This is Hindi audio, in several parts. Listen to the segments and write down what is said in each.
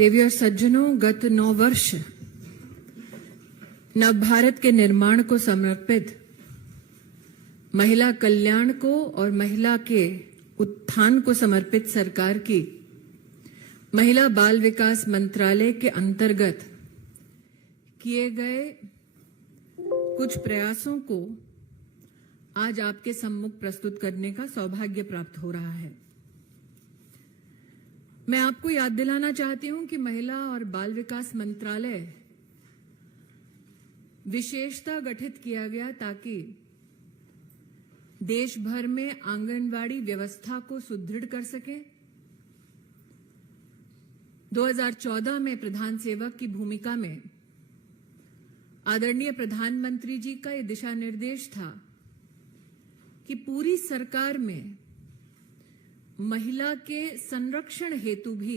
देवी और सज्जनों, गत 9 वर्ष नव भारत के निर्माण को समर्पित, महिला कल्याण को और महिला के उत्थान को समर्पित सरकार की महिला बाल विकास मंत्रालय के अंतर्गत किए गए कुछ प्रयासों को आज आपके सम्मुख प्रस्तुत करने का सौभाग्य प्राप्त हो रहा है। मैं आपको याद दिलाना चाहती हूं कि महिला और बाल विकास मंत्रालय विशेषता गठित किया गया ताकि देश भर में आंगनवाड़ी व्यवस्था को सुदृढ़ कर सके। 2014 में प्रधान सेवक की भूमिका में आदरणीय प्रधानमंत्री जी का यह दिशा निर्देश था कि पूरी सरकार में महिला के संरक्षण हेतु भी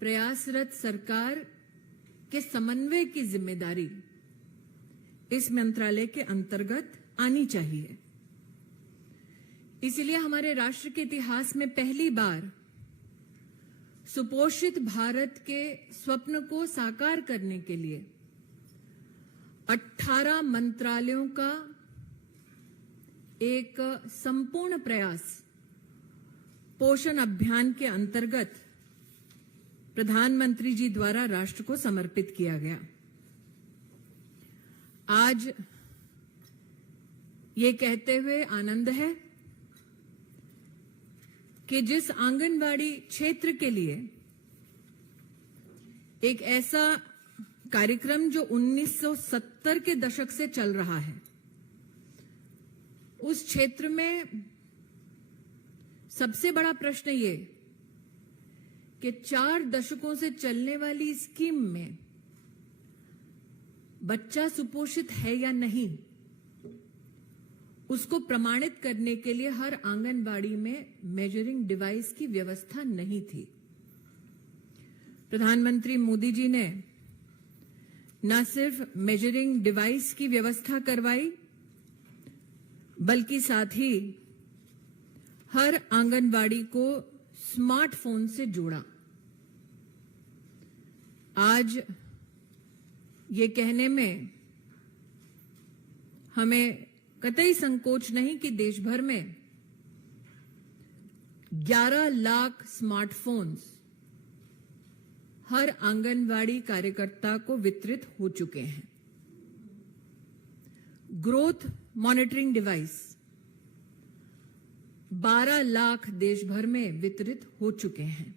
प्रयासरत सरकार के समन्वय की जिम्मेदारी इस मंत्रालय के अंतर्गत आनी चाहिए। इसलिए हमारे राष्ट्र के इतिहास में पहली बार सुपोषित भारत के स्वप्न को साकार करने के लिए 18 मंत्रालयों का एक संपूर्ण प्रयास पोषण अभियान के अंतर्गत प्रधानमंत्री जी द्वारा राष्ट्र को समर्पित किया गया। आज ये कहते हुए आनंद है कि जिस आंगनवाड़ी क्षेत्र के लिए एक ऐसा कार्यक्रम जो 1970 के दशक से चल रहा है, उस क्षेत्र में सबसे बड़ा प्रश्न ये कि 4 दशकों से चलने वाली स्कीम में बच्चा सुपोषित है या नहीं, उसको प्रमाणित करने के लिए हर आंगनबाड़ी में मेजरिंग डिवाइस की व्यवस्था नहीं थी। प्रधानमंत्री मोदी जी ने न सिर्फ मेजरिंग डिवाइस की व्यवस्था करवाई, बल्कि साथ ही हर आंगनबाड़ी को स्मार्टफोन से जोड़ा। आज ये कहने में हमें कतई संकोच नहीं कि देश भर में 11 लाख स्मार्टफोन्स हर आंगनवाड़ी कार्यकर्ता को वितरित हो चुके हैं। ग्रोथ मॉनिटरिंग डिवाइस 12 लाख देश भर में वितरित हो चुके हैं।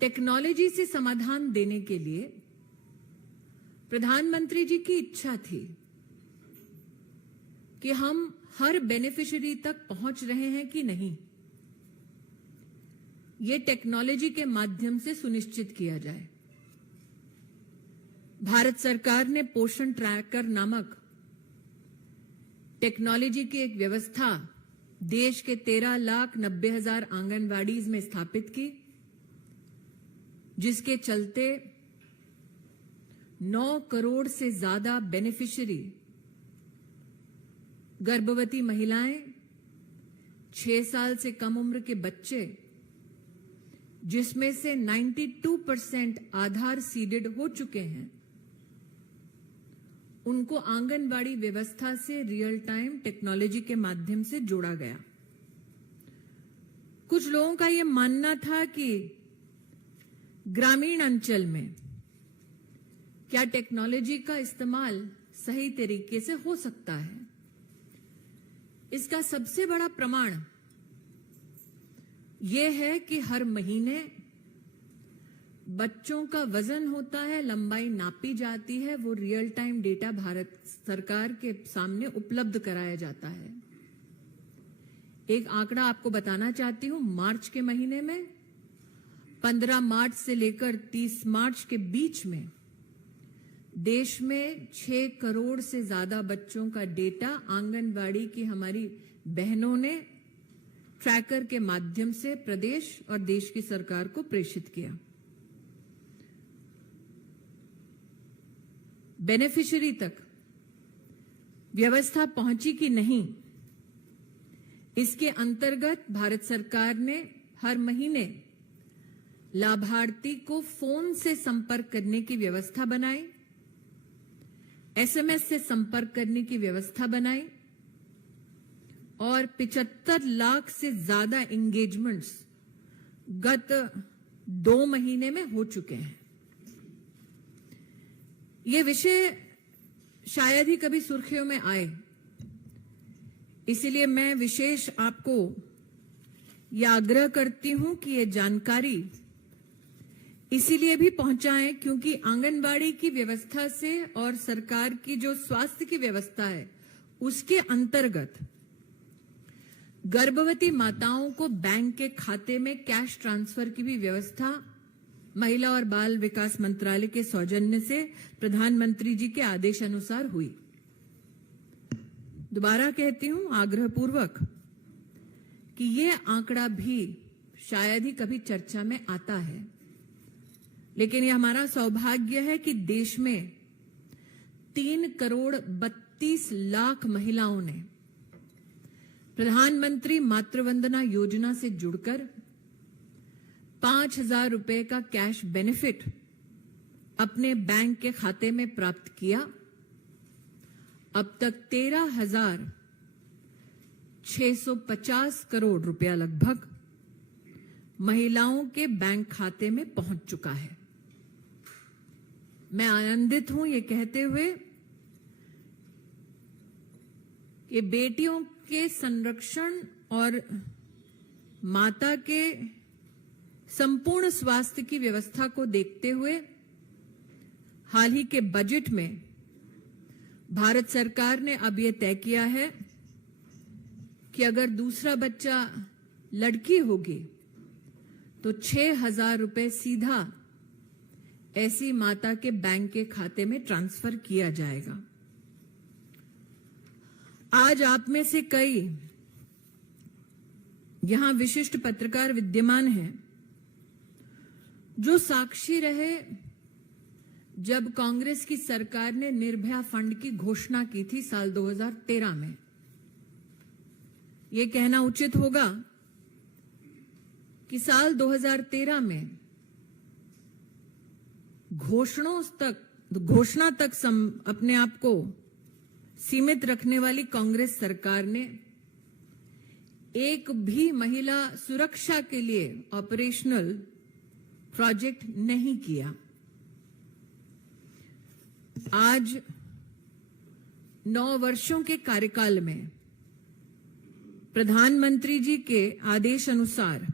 टेक्नोलॉजी से समाधान देने के लिए प्रधानमंत्री जी की इच्छा थी कि हम हर बेनिफिशियरी तक पहुंच रहे हैं कि नहीं, ये टेक्नोलॉजी के माध्यम से सुनिश्चित किया जाए। भारत सरकार ने पोषण ट्रैकर नामक टेक्नोलॉजी की एक व्यवस्था देश के 13,90,000 आंगनवाड़ीज में स्थापित की, जिसके चलते 9 करोड़ से ज्यादा बेनिफिशियरी गर्भवती महिलाएं, 6 साल से कम उम्र के बच्चे, जिसमें से 92% आधार सीडेड हो चुके हैं, उनको आंगनबाड़ी व्यवस्था से रियल टाइम टेक्नोलॉजी के माध्यम से जोड़ा गया। कुछ लोगों का यह मानना था कि ग्रामीण अंचल में क्या टेक्नोलॉजी का इस्तेमाल सही तरीके से हो सकता है। इसका सबसे बड़ा प्रमाण यह है कि हर महीने बच्चों का वजन होता है, लंबाई नापी जाती है, वो रियल टाइम डेटा भारत सरकार के सामने उपलब्ध कराया जाता है। एक आंकड़ा आपको बताना चाहती हूं, मार्च के महीने में 15 मार्च से लेकर 30 मार्च के बीच में देश में 6 करोड़ से ज्यादा बच्चों का डेटा आंगनवाड़ी की हमारी बहनों ने ट्रैकर के माध्यम से प्रदेश और देश की सरकार को प्रेषित किया। बेनिफिशियरी तक व्यवस्था पहुंची कि नहीं, इसके अंतर्गत भारत सरकार ने हर महीने लाभार्थी को फोन से संपर्क करने की व्यवस्था बनाई, एसएमएस से संपर्क करने की व्यवस्था बनाई और 75 लाख से ज्यादा एंगेजमेंट्स गत 2 महीने में हो चुके हैं। ये विषय शायद ही कभी सुर्खियों में आए, इसलिए मैं विशेष आपको यह आग्रह करती हूं कि ये जानकारी इसीलिए भी पहुंचाएं क्योंकि आंगनबाड़ी की व्यवस्था से और सरकार की जो स्वास्थ्य की व्यवस्था है उसके अंतर्गत गर्भवती माताओं को बैंक के खाते में कैश ट्रांसफर की भी व्यवस्था महिला और बाल विकास मंत्रालय के सौजन्य से प्रधानमंत्री जी के आदेश अनुसार हुई। दोबारा कहती हूं आग्रहपूर्वक कि ये आंकड़ा भी शायद ही कभी चर्चा में आता है, लेकिन यह हमारा सौभाग्य है कि देश में 3,32,00,000 महिलाओं ने प्रधानमंत्री मातृवंदना योजना से जुड़कर 5,000 रुपए का कैश बेनिफिट अपने बैंक के खाते में प्राप्त किया। अब तक 13,650 करोड़ रुपया लगभग महिलाओं के बैंक खाते में पहुंच चुका है। मैं आनंदित हूं ये कहते हुए कि बेटियों के संरक्षण और माता के संपूर्ण स्वास्थ्य की व्यवस्था को देखते हुए हाल ही के बजट में भारत सरकार ने अब यह तय किया है कि अगर दूसरा बच्चा लड़की होगी तो 6,000 रुपए सीधा ऐसी माता के बैंक के खाते में ट्रांसफर किया जाएगा। आज आप में से कई यहां विशिष्ट पत्रकार विद्यमान हैं जो साक्षी रहे जब कांग्रेस की सरकार ने निर्भया फंड की घोषणा की थी साल 2013 में। यह कहना उचित होगा कि साल 2013 में घोषणा तक अपने आप को सीमित रखने वाली कांग्रेस सरकार ने एक भी महिला सुरक्षा के लिए ऑपरेशनल प्रोजेक्ट नहीं किया। आज 9 वर्षों के कार्यकाल में प्रधानमंत्री जी के आदेश अनुसार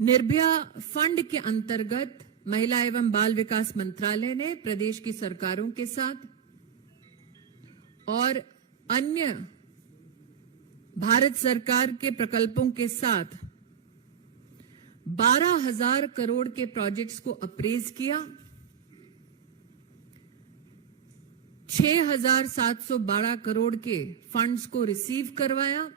निर्भया फंड के अंतर्गत महिला एवं बाल विकास मंत्रालय ने प्रदेश की सरकारों के साथ और अन्य भारत सरकार के प्रकल्पों के साथ 12,000 करोड़ के प्रोजेक्ट्स को अप्रेज किया। 6,712 करोड़ के फंड्स को रिसीव करवाया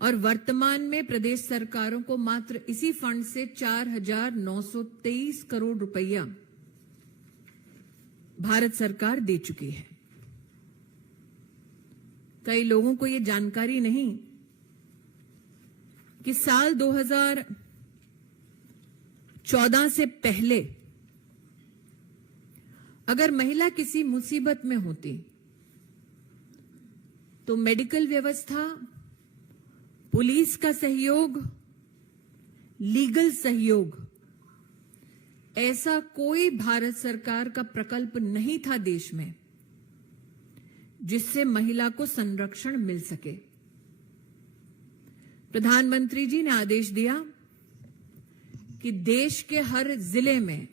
और वर्तमान में प्रदेश सरकारों को मात्र इसी फंड से 4,923 करोड़ रुपया भारत सरकार दे चुकी है। कई लोगों को यह जानकारी नहीं कि साल 2014 से पहले अगर महिला किसी मुसीबत में होती तो मेडिकल व्यवस्था, पुलिस का सहयोग, लीगल सहयोग, ऐसा कोई भारत सरकार का प्रकल्प नहीं था देश में जिससे महिला को संरक्षण मिल सके। प्रधानमंत्री जी ने आदेश दिया कि देश के हर जिले में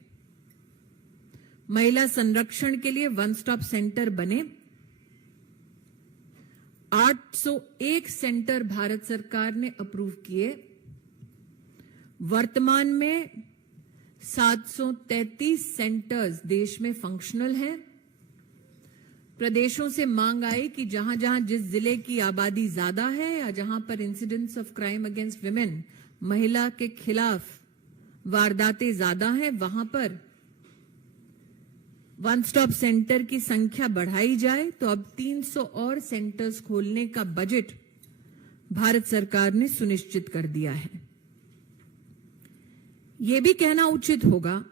महिला संरक्षण के लिए वन स्टॉप सेंटर बने। 801 सेंटर भारत सरकार ने अप्रूव किए। वर्तमान में 733 सेंटर्स देश में फंक्शनल हैं। प्रदेशों से मांग आई कि जहां जहां जिस जिले की आबादी ज्यादा है या जहां पर incidents of crime against women, महिला के खिलाफ वारदातें ज्यादा हैं, वहां पर वन स्टॉप सेंटर की संख्या बढ़ाई जाए। तो अब 300 और सेंटर्स खोलने का बजट भारत सरकार ने सुनिश्चित कर दिया है। ये भी कहना उचित होगा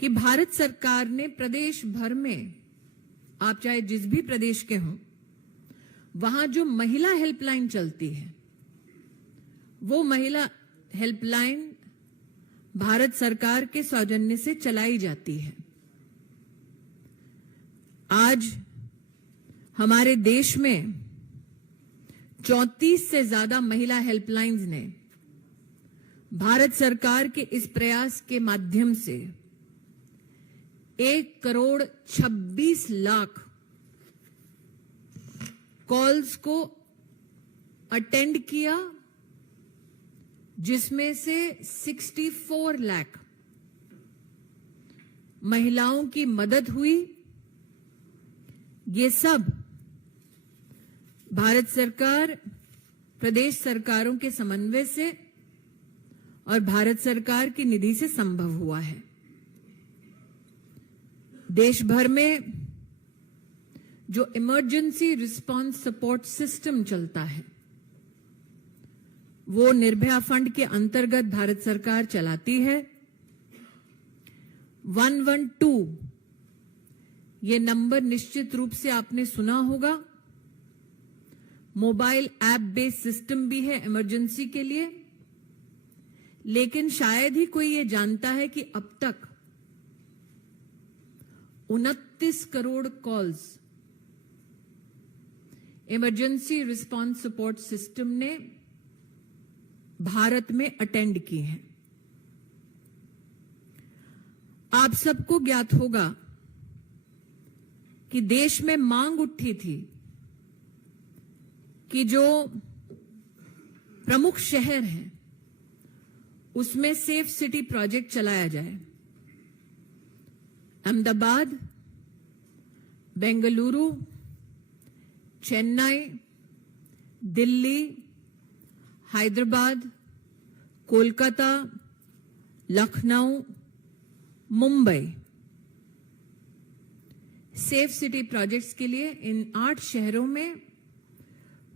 कि भारत सरकार ने प्रदेश भर में, आप चाहे जिस भी प्रदेश के हों, वहां जो महिला हेल्पलाइन चलती है, वो महिला हेल्पलाइन भारत सरकार के सौजन्य से चलाई जाती है। आज हमारे देश में 34 से ज्यादा महिला हेल्पलाइंस ने भारत सरकार के इस प्रयास के माध्यम से 1,26,00,000 कॉल्स को अटेंड किया, जिसमें से 64 लाख महिलाओं की मदद हुई। ये सब भारत सरकार, प्रदेश सरकारों के समन्वय से और भारत सरकार की निधि से संभव हुआ है। देश भर में जो इमरजेंसी रिस्पांस सपोर्ट सिस्टम चलता है, वो निर्भया फंड के अंतर्गत भारत सरकार चलाती है। 112 ये नंबर निश्चित रूप से आपने सुना होगा। मोबाइल ऐप बेस्ड सिस्टम भी है इमरजेंसी के लिए, लेकिन शायद ही कोई ये जानता है कि अब तक 29 crore calls emergency response support system ने भारत में अटेंड की हैं। आप सबको ज्ञात होगा कि देश में मांग उठी थी कि जो प्रमुख शहर हैं उसमें सेफ सिटी प्रोजेक्ट चलाया जाए। Ahmedabad, Bengaluru, Chennai, Delhi, Hyderabad, Kolkata, Lucknow, Mumbai, safe city projects के लिए इन 8 शहरों में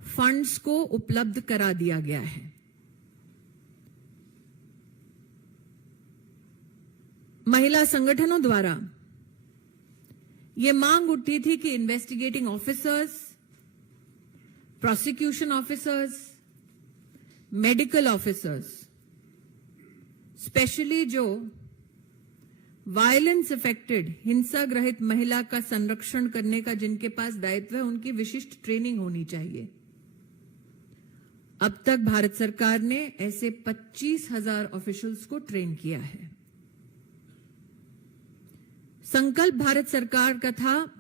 फंड्स को उपलब्ध करा दिया गया है। महिला संगठनों द्वारा यह मांग उठी थी कि investigating officers, prosecution officers, medical officers, specially जो वायलेंस अफेक्टेड, हिंसा ग्रहित महिला का संरक्षण करने का जिनके पास दायित्व है, उनकी विशिष्ट ट्रेनिंग होनी चाहिए। अब तक भारत सरकार ने ऐसे 25,000 ऑफिशियल्स को ट्रेन किया है। संकल्प भारत सरकार का था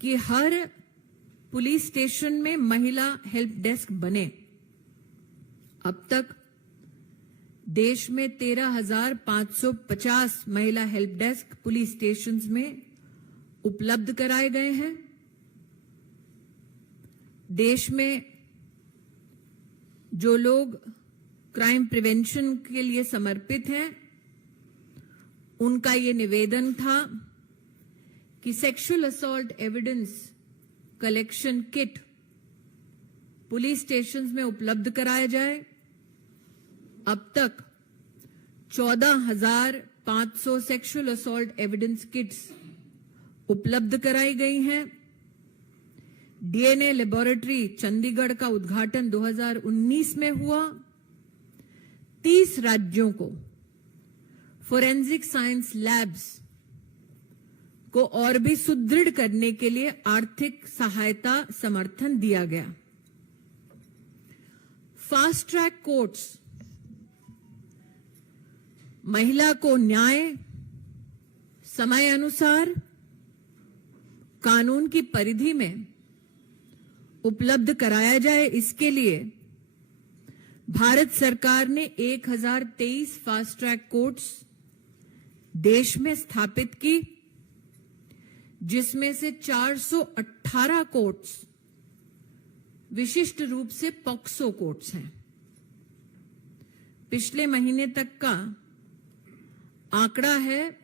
कि हर पुलिस स्टेशन में महिला हेल्प डेस्क बने। अब तक देश में 13,550 महिला हेल्प डेस्क पुलिस स्टेशंस में उपलब्ध कराए गए हैं। देश में जो लोग क्राइम प्रिवेंशन के लिए समर्पित हैं, उनका ये निवेदन था कि sexual assault evidence collection kit police stations में उपलब्ध कराया जाए। अब तक 14,500 सेक्सुअल असॉल्ट एविडेंस किट्स उपलब्ध कराई गई हैं। डीएनए लेबोरेटरी चंडीगढ़ का उद्घाटन 2019 में हुआ। 30 राज्यों को फोरेंसिक साइंस लैब्स को और भी सुदृढ़ करने के लिए आर्थिक सहायता समर्थन दिया गया। फास्ट ट्रैक कोर्ट्स महिला को न्याय समय अनुसार कानून की परिधि में उपलब्ध कराया जाए, इसके लिए भारत सरकार ने 1023 फास्ट ट्रैक कोर्ट्स देश में स्थापित की, जिसमें से 418 कोर्ट्स विशिष्ट रूप से पॉक्सो कोर्ट्स हैं। पिछले महीने तक का आंकड़ा है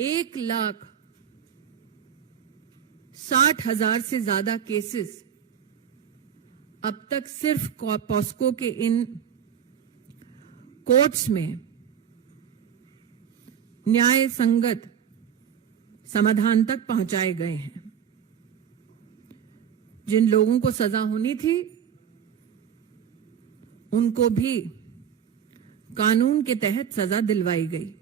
1,60,000 से ज्यादा केसेस अब तक सिर्फ पॉस्को के इन कोर्ट्स में न्याय संगत समाधान तक पहुंचाए गए हैं। जिन लोगों को सजा होनी थी उनको भी कानून के तहत सजा दिलवाई गई।